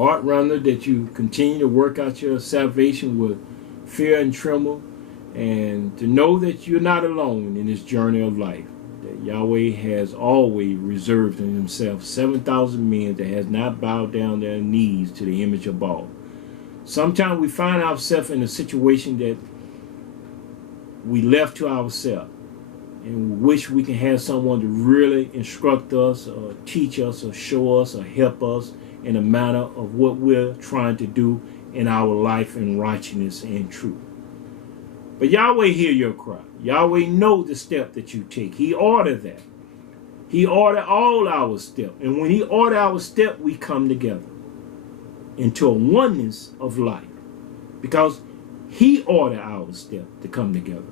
heart rather, that you continue to work out your salvation with fear and tremble, and to know that you're not alone in this journey of life. That Yahweh has always reserved in himself 7,000 men that has not bowed down their knees to the image of Baal. Sometimes we find ourselves in a situation that we left to ourselves, and we wish we can have someone to really instruct us or teach us or show us or help us in a manner of what we're trying to do in our life in righteousness and truth. But Yahweh hear your cry. Yahweh know the step that you take. He ordered that. He ordered all our steps. And when he ordered our step, we come together into a oneness of life. Because he ordered our step to come together.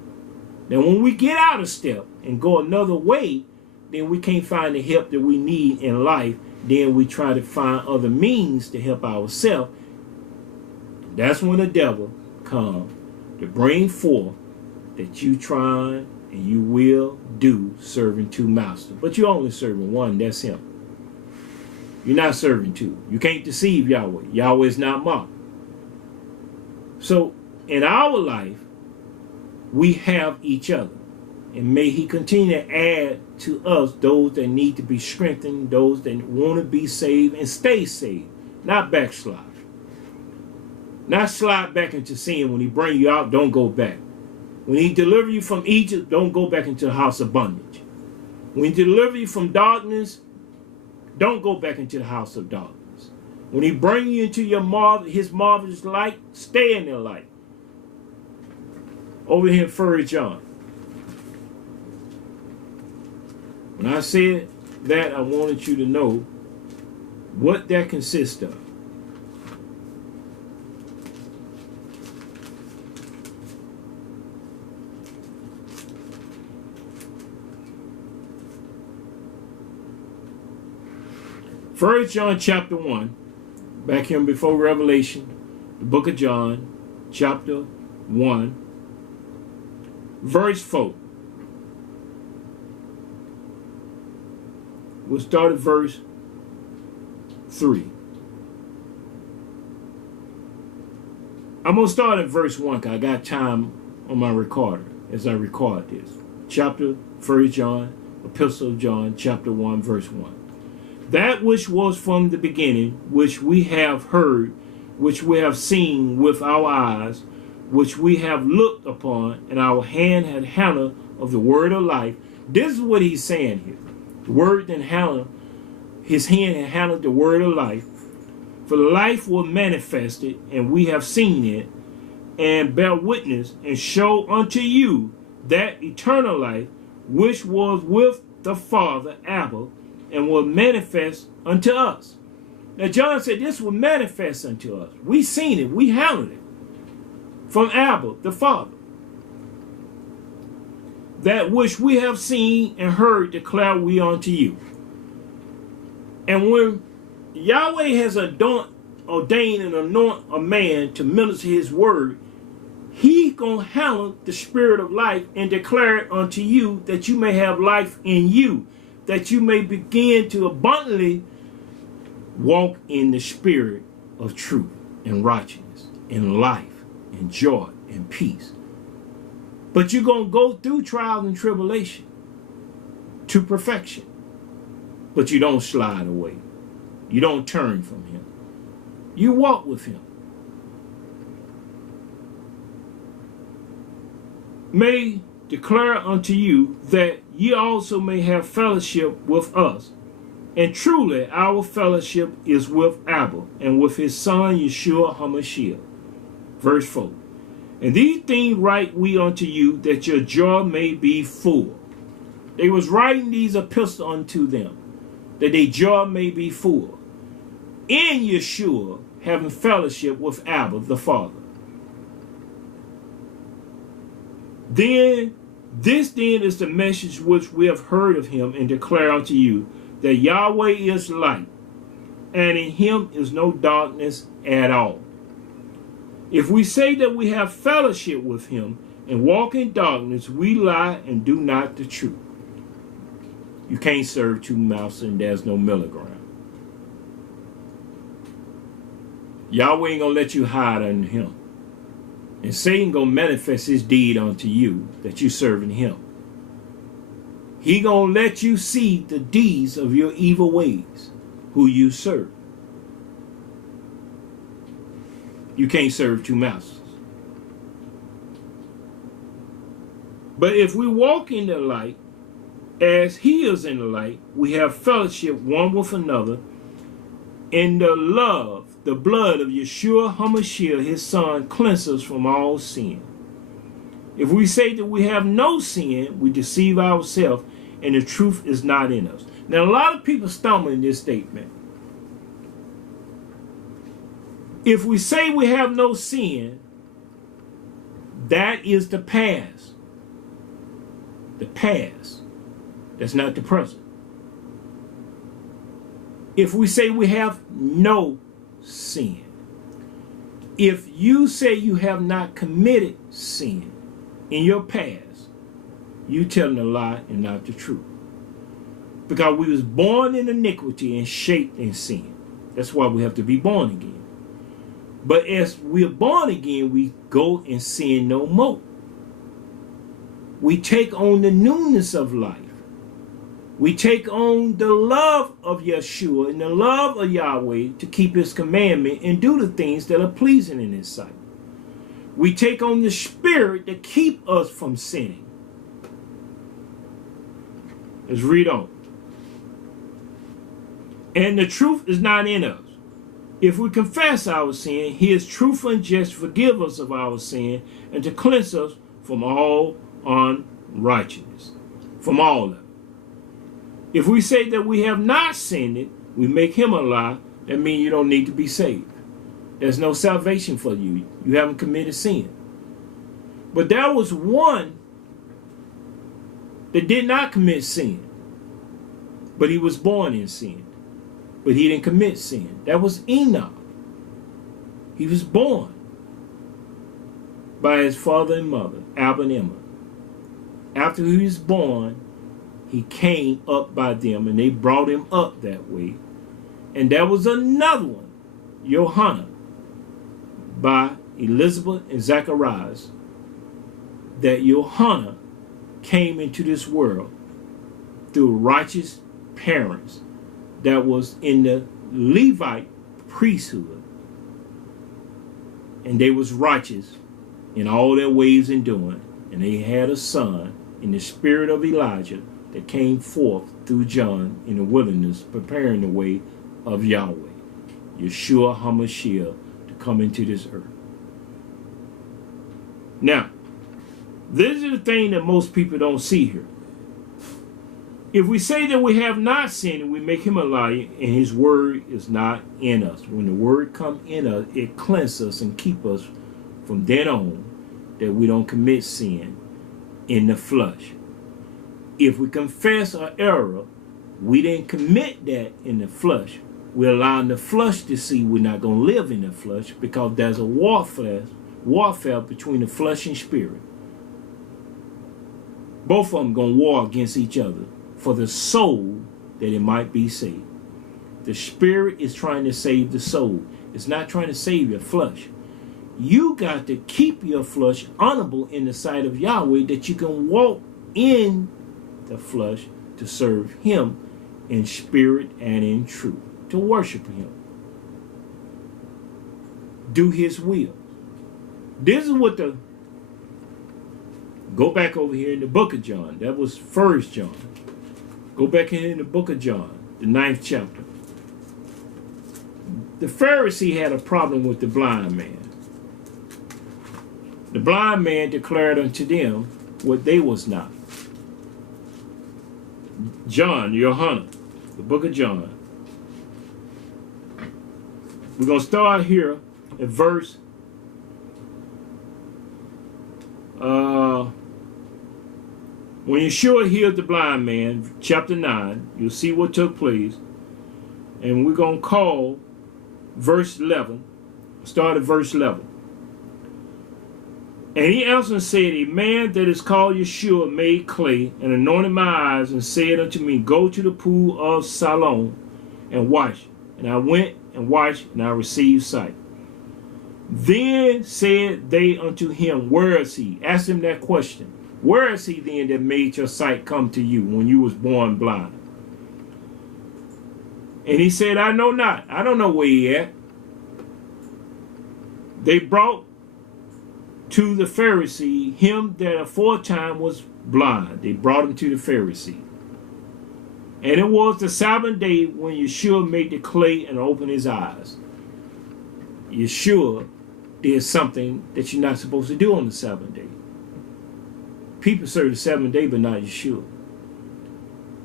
Now when we get out of step and go another way, then we can't find the help that we need in life. Then we try to find other means to help ourselves. That's when the devil comes to bring forth that you try and you will do serving two masters. But you're only serving one, that's him. You're not serving two. You can't deceive Yahweh. Yahweh is not mocked. So in our life, we have each other. And may he continue to add to us those that need to be strengthened, those that want to be saved and stay saved, not backslide. Not slide back into sin. When he bring you out, don't go back. When he deliver you from Egypt, don't go back into the house of bondage. When he deliver you from darkness, don't go back into the house of darkness. When he bring you into his marvelous light, stay in the light. Over here in 1 John. When I said that, I wanted you to know what that consists of. First John chapter 1, back here before Revelation, the book of John, chapter 1, verse 4. We'll start at verse 3. I'm going to start at verse 1 because I got time on my recorder as I record this. Chapter 1 John, Epistle of John, chapter 1, verse 1. That which was from the beginning, which we have heard, which we have seen with our eyes, which we have looked upon, and our hand had handled of the word of life. This is what he's saying here. The word and handled, his hand had handled the word of life. For the life was manifested, and we have seen it, and bear witness, and show unto you that eternal life, which was with the Father, Abba, and was manifest unto us. Now John said this will manifest unto us. We seen it. We handled it. From Abba, the Father. That which we have seen and heard declare we unto you. And when Yahweh has ordained and anoint a man to minister his word, he gonna handle the spirit of life and declare it unto you, that you may have life in you, that you may begin to abundantly walk in the spirit of truth and righteousness and life and joy and peace. But you're going to go through trials and tribulation to perfection. But you don't slide away. You don't turn from him. You walk with him. May declare unto you that ye also may have fellowship with us. And truly our fellowship is with Abba and with his son Yeshua HaMashiach. Verse 4. And these things write we unto you, that your joy may be full. They was writing these epistles unto them, that their joy may be full. In Yeshua, having fellowship with Abba the Father. Then, this then is the message which we have heard of him and declare unto you, that Yahweh is light, and in him is no darkness at all. If we say that we have fellowship with him and walk in darkness, we lie and do not the truth. You can't serve two masters, and there's no middle ground. Yahweh ain't gonna let you hide under him. And Satan gonna manifest his deed unto you that you serving him. He gonna let you see the deeds of your evil ways, who you serve. You can't serve two masters. But if we walk in the light, as he is in the light, we have fellowship one with another, in the love, the blood of Yeshua HaMashiach, his son, cleanses us from all sin. If we say that we have no sin, we deceive ourselves, and the truth is not in us. Now, a lot of people stumble in this statement. If we say we have no sin, that is the past. The past. That's not the present. If we say we have no sin, if you say you have not committed sin in your past, you telling a lie and not the truth. Because we was born in iniquity and shaped in sin. That's why we have to be born again. But as we're born again, we go and sin no more. We take on the newness of life. We take on the love of Yeshua and the love of Yahweh to keep his commandment and do the things that are pleasing in his sight. We take on the spirit to keep us from sinning. Let's read on. And the truth is not in us. If we confess our sin, he is truthful and just to forgive us of our sin and to cleanse us from all unrighteousness. From all of it. If we say that we have not sinned it, we make him a lie. That means you don't need to be saved. There's no salvation for you. You haven't committed sin. But there was one that did not commit sin. But he was born in sin. But he didn't commit sin. That was Enoch. He was born by his father and mother, Abba and Emma. After he was born, he came up by them, and they brought him up that way. And there was another one, Johanna, by Elizabeth and Zacharias, that Johanna came into this world through righteous parents that was in the Levite priesthood. And they was righteous in all their ways and doing. And they had a son in the spirit of Elijah that came forth through John in the wilderness, preparing the way of Yahweh, Yeshua HaMashiach, to come into this earth. Now, this is the thing that most people don't see here. If we say that we have not sinned, we make him a liar, and his word is not in us. When the word comes in us, it cleanses us and keeps us from then on, that we don't commit sin in the flesh. If we confess our error, we didn't commit that in the flesh. We're allowing the flesh to see we're not going to live in the flesh, because there's a warfare between the flesh and spirit. Both of them going to war against each other for the soul that it might be saved. The spirit is trying to save the soul. It's not trying to save your flesh. You got to keep your flesh honorable in the sight of Yahweh, that you can walk in the flesh to serve him in spirit and in truth, to worship him, do his will. This is what go back over here in the book of John. That was 1 John. Go back in the book of John, the 9th chapter. The Pharisee had a problem with the blind man. The blind man declared unto them what they was not. John, Johanna, the book of John. We're going to start here at verse when Yeshua healed the blind man, chapter 9, you'll see what took place. And we're going to call verse 11, start at verse 11. And he answered and said, a man that is called Yeshua made clay and anointed my eyes and said unto me, go to the pool of Siloam and wash. And I went and washed, and I received sight. Then said they unto him, where is he? Ask him that question. Where is he then that made your sight come to you when you was born blind? And he said, I know not. I don't know where he at. They brought to the Pharisee him that aforetime was blind. They brought him to the Pharisee. And it was the Sabbath day when Yeshua made the clay and opened his eyes. Yeshua did something that you're not supposed to do on the Sabbath day. People serve the seventh day, but not Yeshua.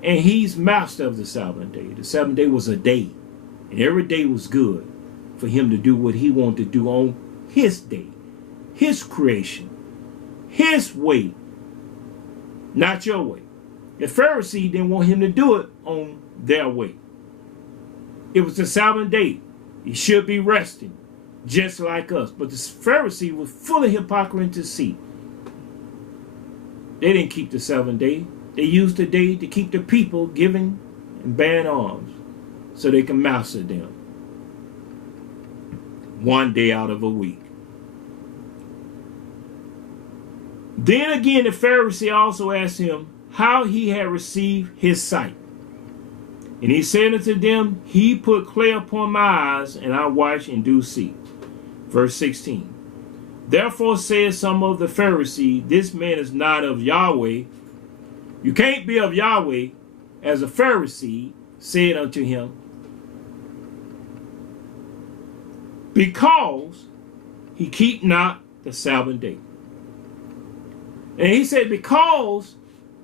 And he's master of the Sabbath day. The seventh day was a day. And every day was good for him to do what he wanted to do on his day. His creation. His way. Not your way. The Pharisee didn't want him to do it on their way. It was the Sabbath day. He should be resting, just like us. But the Pharisee was full of hypocrisy. They didn't keep the seventh day. They used the day to keep the people giving and bearing arms so they can master them. One day out of a week. Then again the Pharisee also asked him how he had received his sight. And he said unto them, he put clay upon my eyes, and I watch and do see. Verse 16. Therefore said some of the Pharisees, this man is not of Yahweh. You can't be of Yahweh, as a Pharisee said unto him, because he keep not the Sabbath day. And he said, because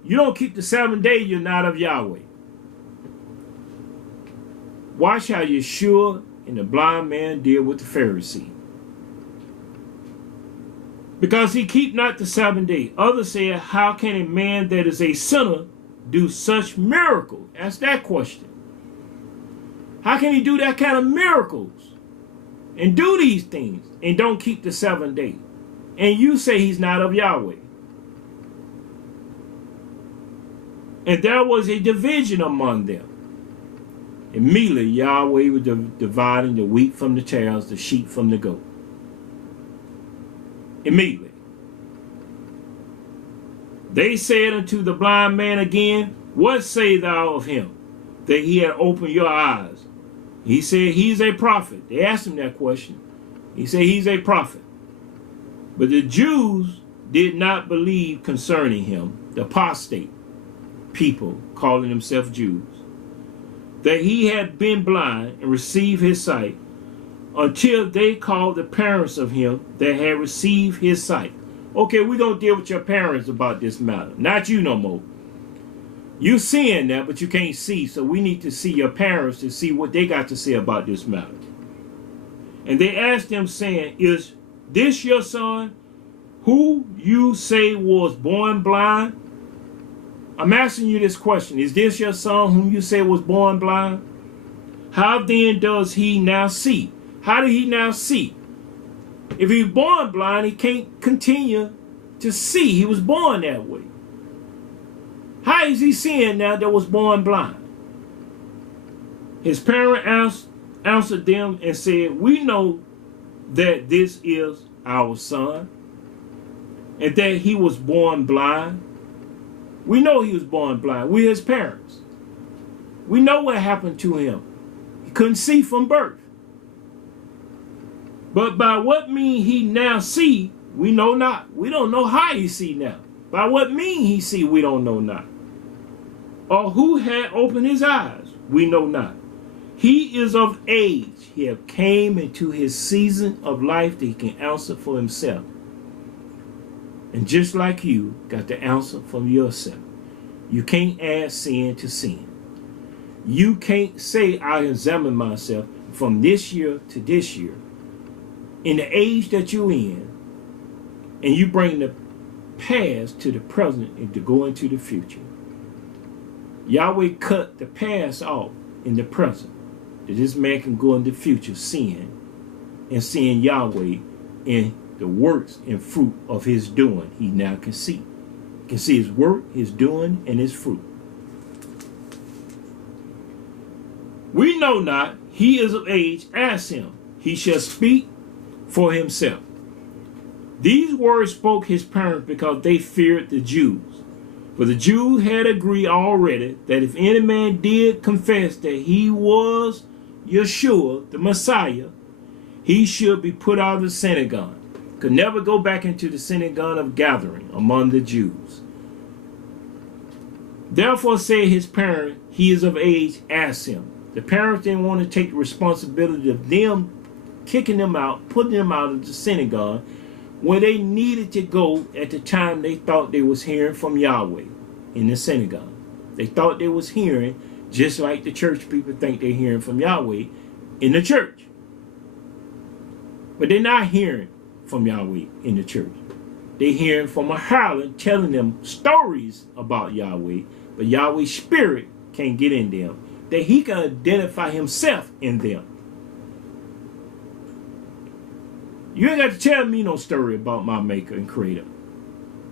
you don't keep the Sabbath day, you're not of Yahweh. Watch how Yeshua and the blind man deal with the Pharisee. Because he keep not the Sabbath day. Others said, how can a man that is a sinner do such miracles? Ask that question. How can he do that kind of miracles and do these things and don't keep the seventh day? And you say he's not of Yahweh. And there was a division among them. Immediately Yahweh was dividing the wheat from the tares, the sheep from the goat. Immediately. They said unto the blind man again, what say thou of him, that he had opened your eyes? He said, he's a prophet. They asked him that question. He said, he's a prophet. But the Jews did not believe concerning him, the apostate people calling themselves Jews, that he had been blind and received his sight, until they called the parents of him that had received his sight. Okay, we're going to deal with your parents about this matter. Not you no more. You seeing that, but you can't see. So we need to see your parents to see what they got to say about this matter. And they asked him, saying, is this your son, who you say was born blind? I'm asking you this question. Is this your son whom you say was born blind? How then does he now see? How did he now see? If he was born blind, he can't continue to see. He was born that way. How is he seeing now that was born blind? His parents answered them and said, we know that this is our son, and that he was born blind. We know he was born blind. We're his parents. We know what happened to him. He couldn't see from birth. But by what mean he now see, we know not. We don't know how he see now. By what mean he see, we don't know not. Or who had opened his eyes, we know not. He is of age. He have came into his season of life that he can answer for himself. And just like you got the answer from yourself. You can't add sin to sin. You can't say, I examine myself from this year to this year. In the age that you're in, and you bring the past to the present and to go into the future. Yahweh cut the past off in the present, that this man can go in the future seeing and seeing Yahweh in the works and fruit of his doing. He now can see. He can see his work, his doing, and his fruit. We know not, he is of age, ask him. He shall speak, for himself. These words spoke his parents because they feared the Jews. For the Jews had agreed already that if any man did confess that he was Yeshua, the Messiah, he should be put out of the synagogue. Could never go back into the synagogue of gathering among the Jews. Therefore said his parent, he is of age, ask him. The parents didn't want to take the responsibility of them kicking them out, putting them out of the synagogue when they needed to go at the time they thought they was hearing from Yahweh in the synagogue. They thought they was hearing just like the church people think they're hearing from Yahweh in the church. But they're not hearing from Yahweh in the church. They're hearing from a harlot telling them stories about Yahweh, but Yahweh's spirit can't get in them, that he can identify himself in them. You ain't got to tell me no story about my maker and creator.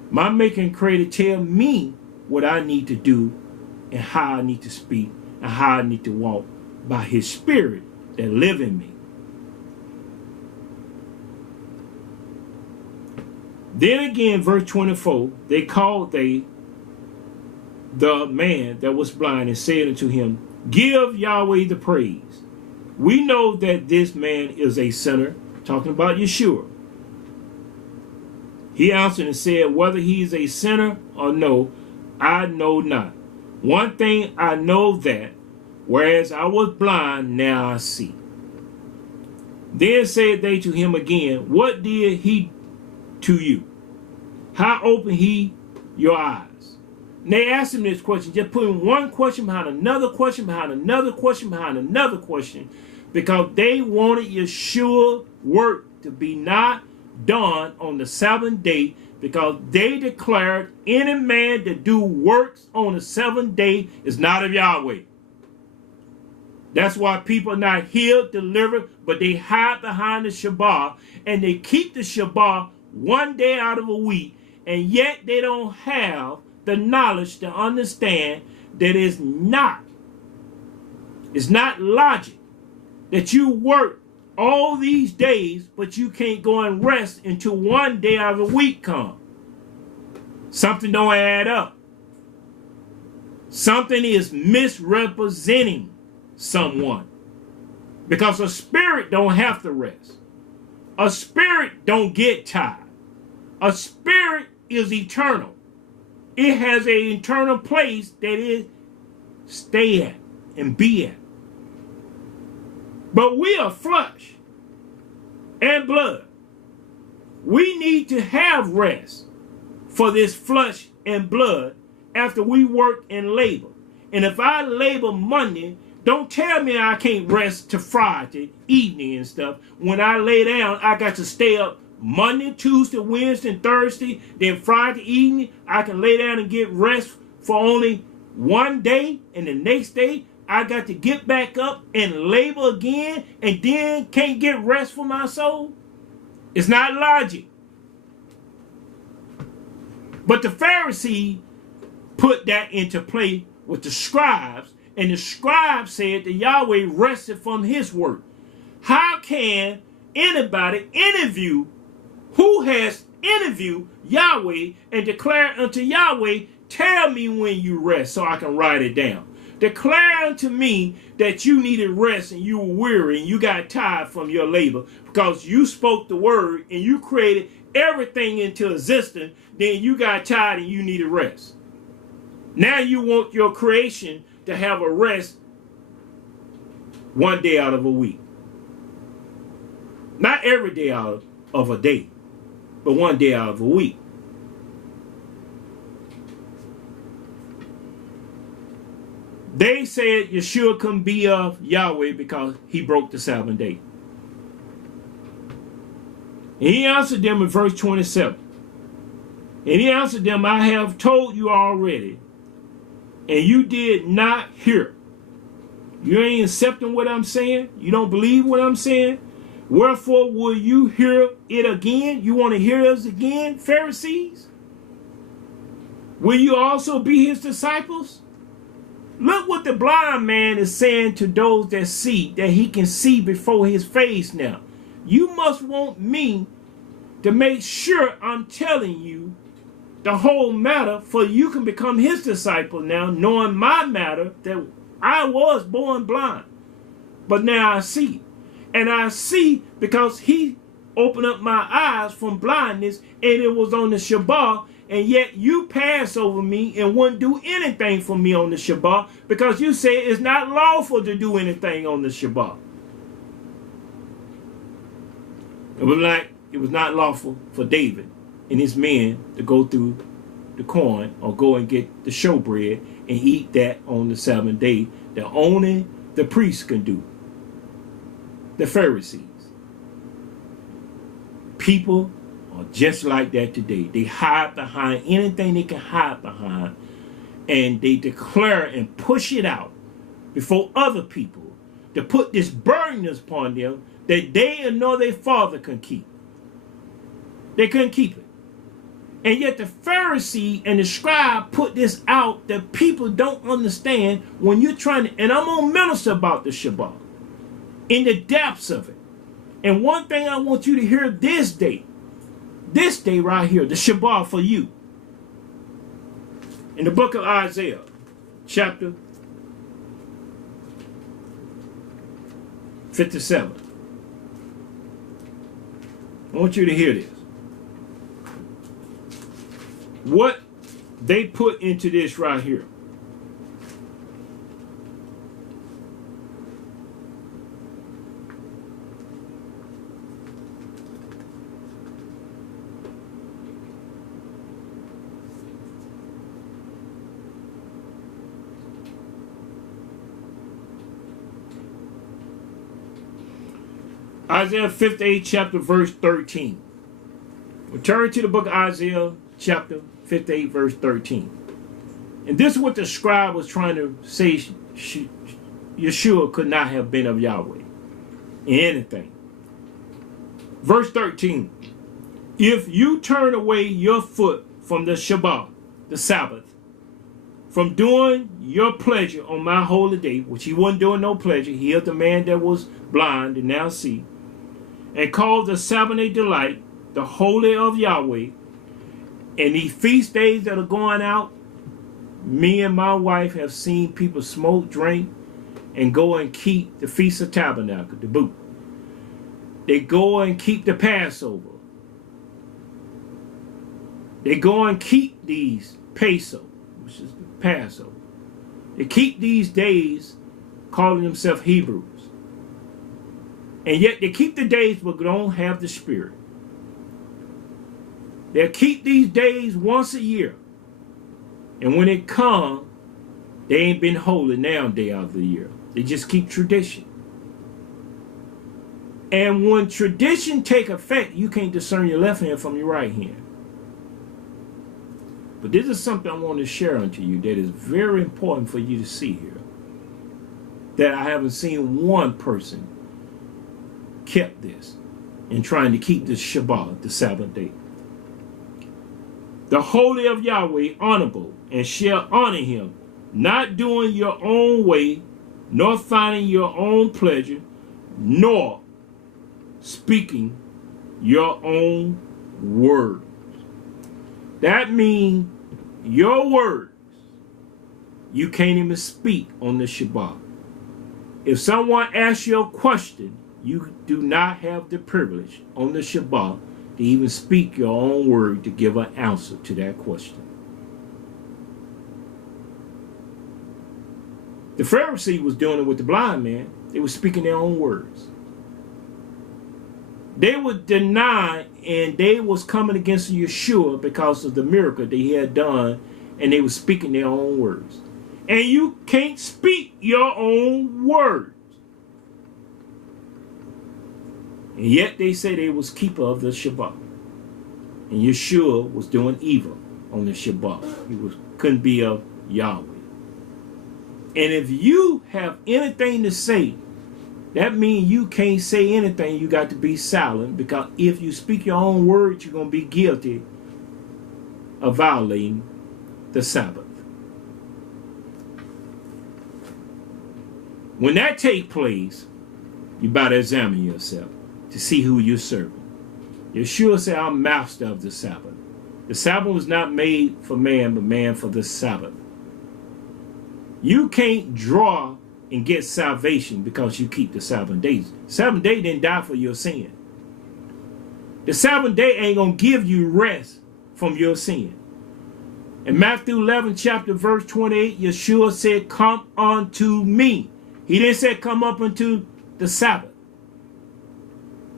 My maker and creator tell me what I need to do and how I need to speak and how I need to walk by his spirit that live in me. Then again, verse 24, they called the man that was blind and said unto him, give Yahweh the praise. We know that this man is a sinner, talking about Yeshua. He answered and said, whether he is a sinner or no, I know not. One thing I know that, whereas I was blind, now I see. Then said they to him again, what did he to you? How opened he your eyes? And they asked him this question, just putting one question behind another question, behind another question, behind another question, because they wanted Yeshua work to be not done on the seventh day, because they declared any man that do works on the seventh day is not of Yahweh. That's why people are not healed, delivered, but they hide behind the Shabbat, and they keep the Shabbat one day out of a week, and yet they don't have the knowledge to understand that it's not logic that you work all these days, but you can't go and rest until one day out of the week comes. Something don't add up. Something is misrepresenting someone, because a spirit don't have to rest. A spirit don't get tired. A spirit is eternal. It has an eternal place that it stay at and be at. But we are flesh and blood. We need to have rest for this flesh and blood after we work and labor. And if I labor Monday, don't tell me I can't rest to Friday evening and stuff. When I lay down, I got to stay up Monday, Tuesday, Wednesday, and Thursday. Then Friday evening, I can lay down and get rest for only one day. And the next day, I got to get back up and labor again, and then can't get rest for my soul. It's not logic. But the Pharisee put that into play with the scribes, and the scribes said that Yahweh rested from his work. How can anybody interview who has interviewed Yahweh and declare unto Yahweh, tell me when you rest so I can write it down? Declare unto me that you needed rest and you were weary and you got tired from your labor because you spoke the word and you created everything into existence. Then you got tired and you needed rest. Now you want your creation to have a rest one day out of a week. Not every day out of a day, but one day out of a week. They said Yeshua couldn't be of Yahweh because he broke the Sabbath day. And he answered them in verse 27. And he answered them, I have told you already, and you did not hear. You ain't accepting what I'm saying? You don't believe what I'm saying? Wherefore will you hear it again? You want to hear us again, Pharisees? Will you also be his disciples? Look what the blind man is saying to those that see, that he can see before his face now. You must want me to make sure I'm telling you the whole matter, for you can become his disciple now, knowing my matter, that I was born blind, but now I see. And I see because he opened up my eyes from blindness, and it was on the Shabbat, and yet you pass over me and wouldn't do anything for me on the Shabbat because you say it's not lawful to do anything on the Shabbat. It was not lawful for David and his men to go through the corn or go and get the showbread and eat that on the seventh day that only the priests can do. The Pharisees. People are just like that today. They hide behind anything they can hide behind, and they declare and push it out before other people to put this burden upon them that they and nor their father can keep. They couldn't keep it. And yet the Pharisee and the scribe put this out that people don't understand when you're trying to, and I'm going to minister about the Shabbat in the depths of it. And one thing I want you to hear this day right here, the Shabbat for you. In the book of Isaiah, chapter 57. I want you to hear this. What they put into this right here. Isaiah 58, chapter verse 13. Return to the book of Isaiah, chapter 58, verse 13. And this is what the scribe was trying to say Yeshua could not have been of Yahweh in anything. Verse 13. If you turn away your foot from the Shabbat, the Sabbath, from doing your pleasure on my holy day, which he wasn't doing no pleasure, he healed the man that was blind and now see, and called the Sabbath a delight, the holy of Yahweh, and these feast days that are going out, me and my wife have seen people smoke, drink, and go and keep the Feast of Tabernacle, the boot. They go and keep the Passover. They go and keep these Peso, which is the Passover. They keep these days calling themselves Hebrews. And yet they keep the days but don't have the Spirit. They'll keep these days once a year. And when it comes, they ain't been holy now day out of the year. They just keep tradition. And when tradition take effect, you can't discern your left hand from your right hand. But this is something I want to share unto you that is very important for you to see here. That I haven't seen one person kept this in trying to keep this Shabbat, the Sabbath day. The holy of Yahweh honorable, and shall honor him, not doing your own way, nor finding your own pleasure, nor speaking your own words. That means your words, you can't even speak on the Shabbat. If someone asks you a question, you do not have the privilege on the Shabbat to even speak your own word to give an answer to that question. The Pharisee was doing it with the blind man. They were speaking their own words. They would deny, and they was coming against Yeshua because of the miracle that he had done, and they were speaking their own words. And you can't speak your own words. And yet they say they was keeper of the Shabbat. And Yeshua was doing evil on the Shabbat. He couldn't be of Yahweh. And if you have anything to say, that means you can't say anything. You got to be silent, because if you speak your own words, you're going to be guilty of violating the Sabbath. When that takes place, you better examine yourself. to see who you're serving. Yeshua said, I'm master of the Sabbath. The Sabbath was not made for man, but man for the Sabbath. You can't draw and get salvation because you keep the 7 days. 7 days didn't die for your sin. The 7th day ain't going to give you rest from your sin. In Matthew 11, chapter verse 28, Yeshua said, come unto me. He didn't say come up unto the Sabbath.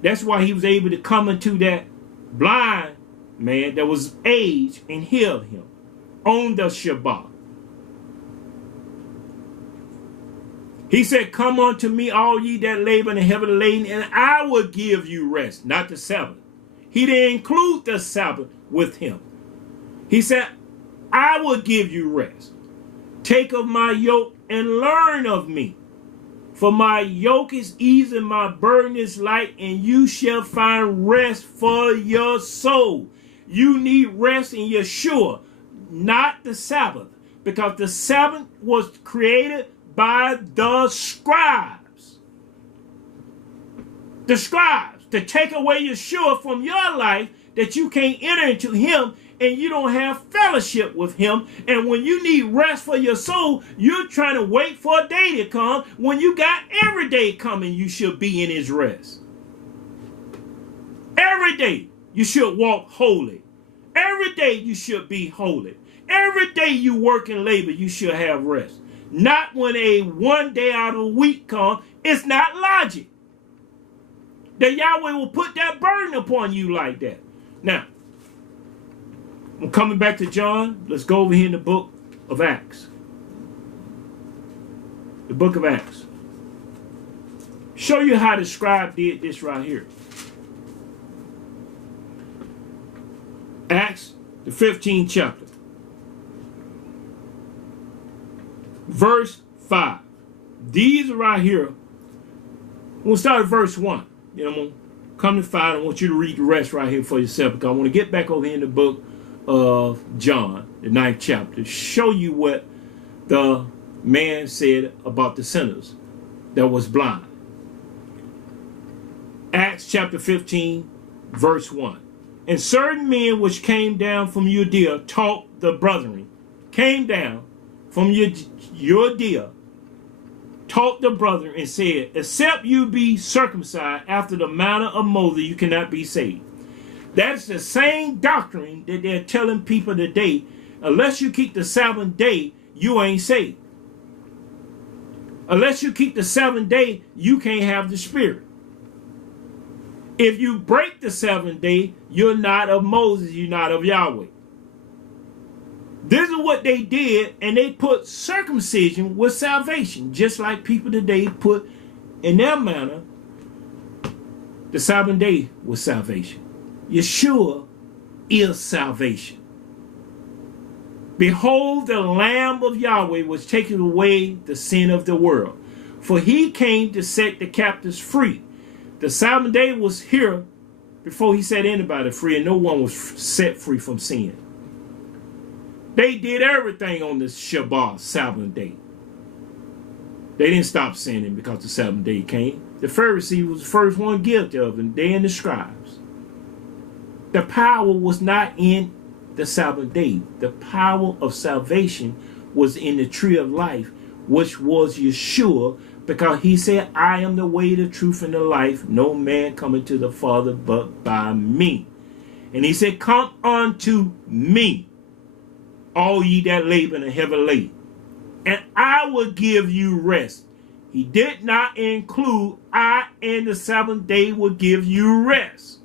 That's why he was able to come into that blind man that was aged and healed him on the Shabbat. He said, come unto me, all ye that labor and are heavy laden, and I will give you rest, not the Sabbath. He didn't include the Sabbath with him. He said, I will give you rest. Take of my yoke and learn of me. For my yoke is easy and my burden is light, and you shall find rest for your soul. You need rest in Yeshua, not the Sabbath, because the Sabbath was created by the scribes. The scribes, to take away Yeshua from your life, that you can't enter into him and you don't have fellowship with him. And when you need rest for your soul, you're trying to wait for a day to come when you got every day coming. You should be in his rest. Every day you should walk holy. Every day you should be holy. Every day you work and labor, you should have rest. Not when a 1 day out of the week comes. It's not logic that Yahweh will put that burden upon you like that. Now, I'm coming back to John. Let's go over here in the book of Acts. The book of Acts. Show you how the scribe did this right here. Acts, the 15th chapter. Verse 5. These are right here. We'll start at verse 1. I'm going to come to 5. I want you to read the rest right here for yourself, because I want to get back over here in the book of John, the 9th chapter, show you what the man said about the sinners that was blind. Acts chapter 15, verse 1. And certain men which came down from Judea taught the brethren, came down from Judea, taught the brethren and said, except you be circumcised after the manner of Moses, you cannot be saved. That's the same doctrine that they're telling people today. Unless you keep the 7th day, you ain't saved. Unless you keep the 7th day, you can't have the Spirit. If you break the 7th day, you're not of Moses, you're not of Yahweh. This is what they did, and they put circumcision with salvation, just like people today put in their manner the 7th day with salvation. Yeshua is salvation. Behold, the Lamb of Yahweh was taking away the sin of the world. For he came to set the captives free. The 7th day was here before he set anybody free, and no one was set free from sin. They did everything on this Shabbat, 7th day. They didn't stop sinning because the 7th day came. The Pharisee was the first one guilty of it, they and the scribes. The power was not in the 7th day. The power of salvation was in the tree of life, which was Yeshua, because he said, I am the way, the truth, and the life. No man cometh to the Father but by me. And he said, come unto me, all ye that labor and are heavy laden, and I will give you rest. He did not include I and the 7th day will give you rest.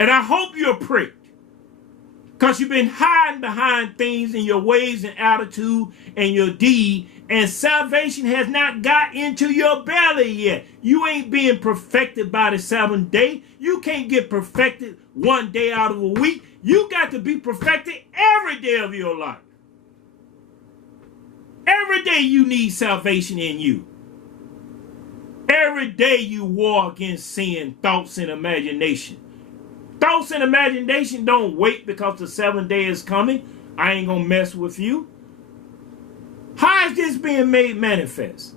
And I hope you're pricked, because you've been hiding behind things in your ways and attitude and your deed, and salvation has not got into your belly yet. You ain't being perfected by the 7th day. You can't get perfected 1 day out of a week. You got to be perfected every day of your life. Every day you need salvation in you. Every day you war against sin, thoughts, and imagination. Thoughts and imagination don't wait because the 7th day is coming. I ain't going to mess with you. How is this being made manifest?